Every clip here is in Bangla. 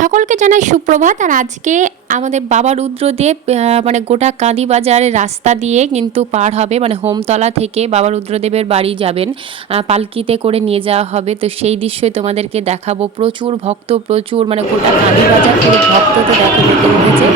সকলকে জানাই সুপ্রভাত আর আজকে আমাদের বাবা রুদ্রদেব মানে গোটা কাঁদিবাজারের রাস্তা দিয়ে কিন্তু পার হবে মানে হোমতলা থেকে বাবা রুদ্রদেবের বাড়ি যাবেন পালকিতে করে নিয়ে যাওয়া হবে। তো সেই দৃশ্যই তোমাদেরকে দেখাবো। প্রচুর ভক্ত, প্রচুর মানে গোটা কাঁদি বাজার পুরো ভক্ত তো দেখে মেতে উঠেছে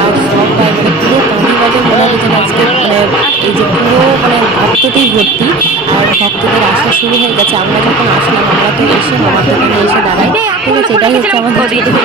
আর সবাই মানে পুরো কাঁদিবাজার মনে হচ্ছে যেন আজকে মানে এই যে পুরো মানে ভক্ততেই ভর্তি। আর ভক্তদের আসা শুরু হয়ে গেছে। আমরা যখন আসলাম, আমরা তো এসে মামার দোকানে এসে দাঁড়াই। ঠিক আছে, এটাই হচ্ছে আমাদের থেকে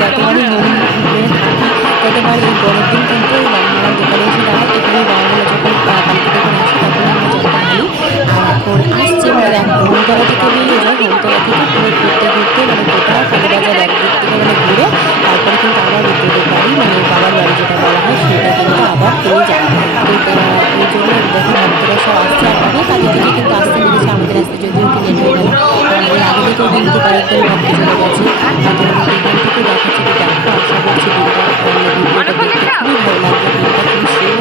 যতবারই মন ততবার এই বড় দিন কিন্তু মামার দোকানে এসে দাঁড়াই এখানে বাবাগুলো যখন পালকি দোকানে আসে তখন আমরা জলটা ঢালি আর এখন আসছে মানে দেখ হোমতলা থেকে নিয়ে যায় হোমতলা থেকে পুরো ঘুরতে ঘুরতে মানে গোটা কালীবাজার একদিক থেকে মানে ঘুরে তারপরে কিন্তু আবার রুদ্রদের বাড়ি মানে বাবার বাড়ি যেটা বলা হয় সেটা কিন্তু আবার পেয়ে যায় তো এই জন্য দেখো ভক্তরা সব আসছে আর অনেক আগে থেকে কিন্তু আসতে লেগেছে আমাদের আসতে যদিও একটু লেট হয়ে গেল। আর এর আগে থেকেও কিন্তু কয়েকজন ভক্ত চলে গেছে। আর তোমাদের এখান থেকে দেখাচ্ছি দেখো, আশা করছি দিনটা মানে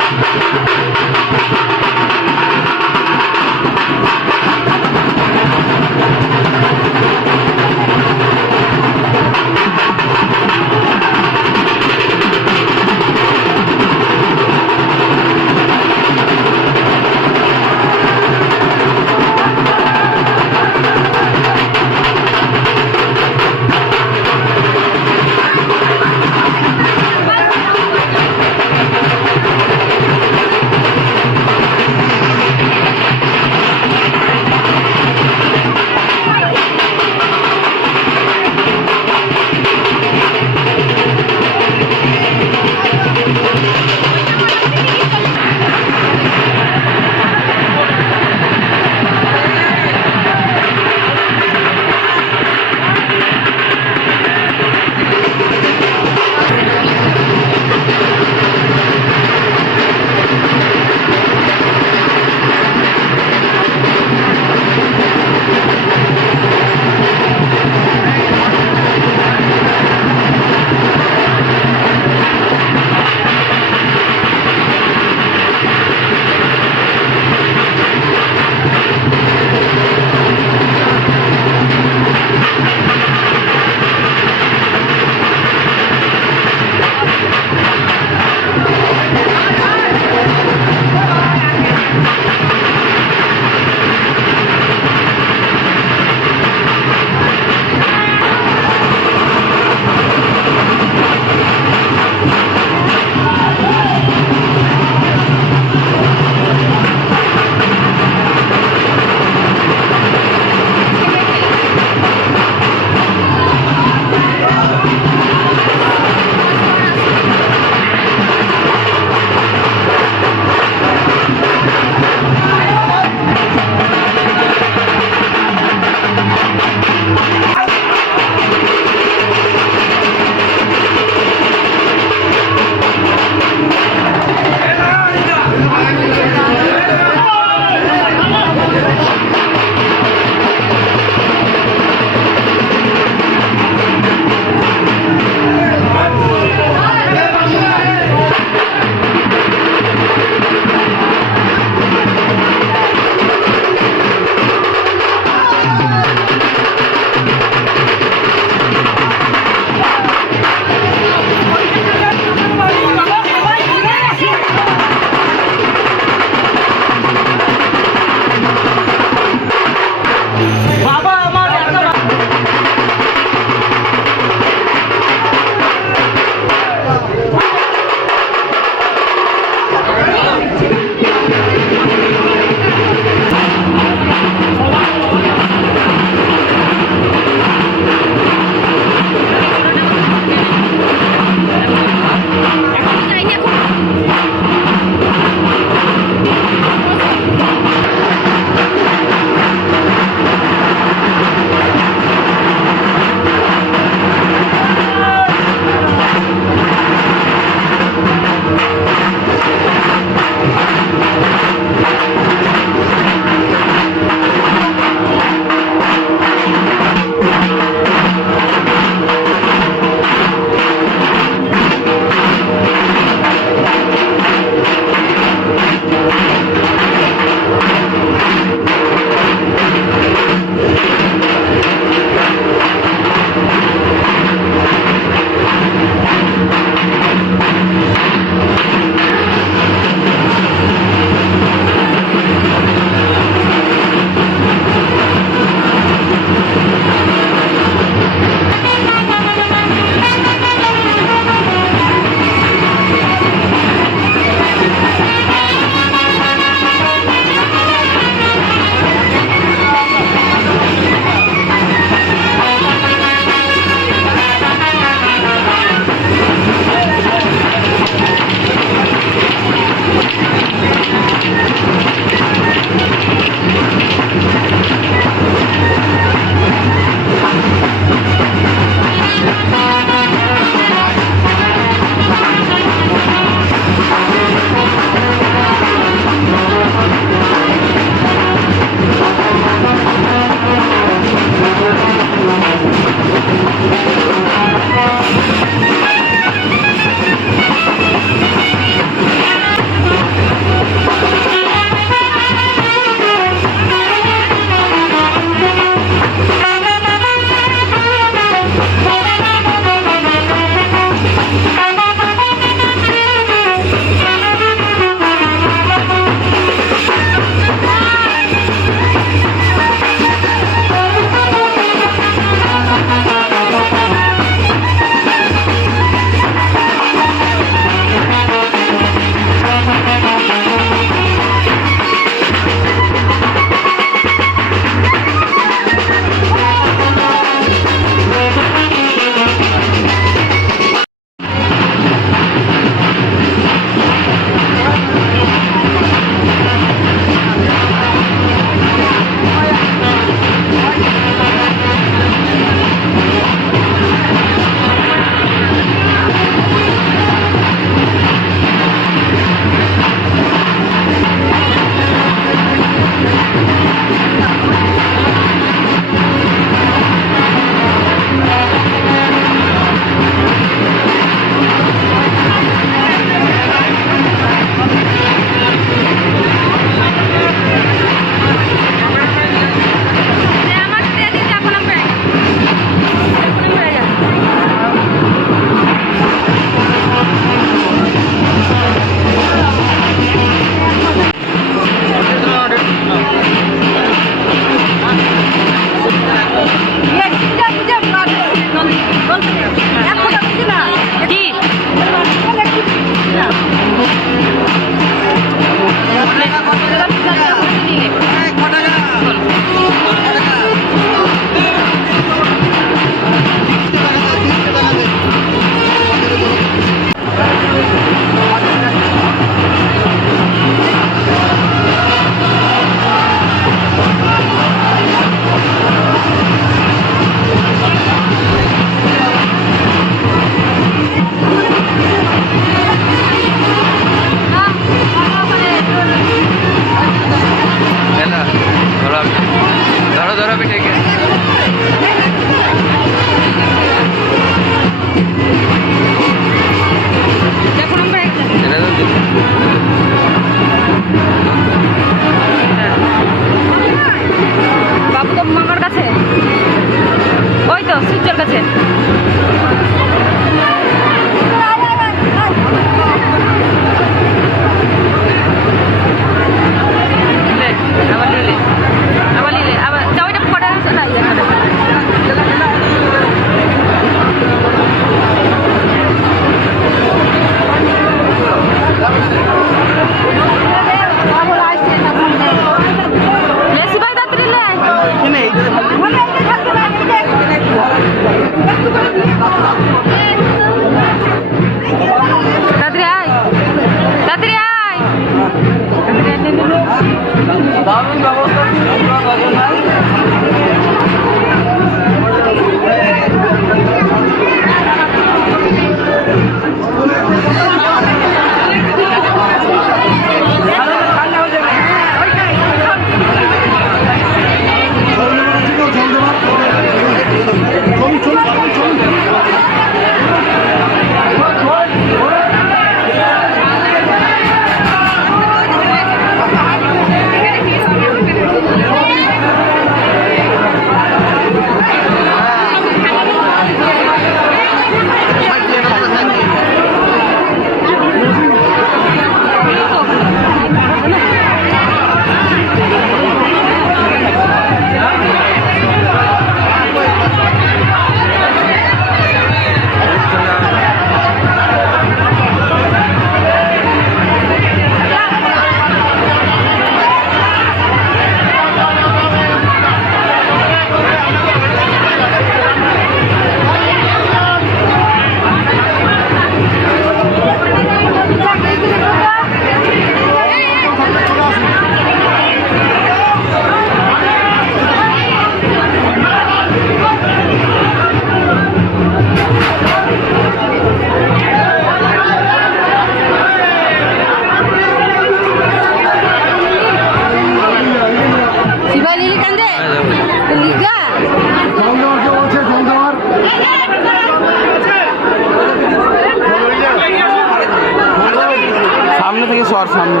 সামনে থেকে সর সামনে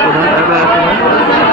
তুমি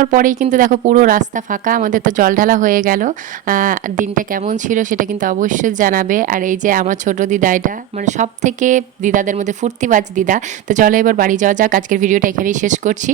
যাওয়ার পরেই কিন্তু দেখো পুরো রাস্তা ফাঁকা, আমাদের তো জল ঢালা হয়ে গেল। দিনটা কেমন ছিল সেটা কিন্তু অবশ্যই জানাবে। আর এই যে আমার ছোট দিদা এটা মানে সব থেকে দিদাদের মধ্যে ফুর্তিবাজ দিদা। তো চলো এবার বাড়ি যাওয়া যাক, আজকের ভিডিওটা এখানেই শেষ করছি।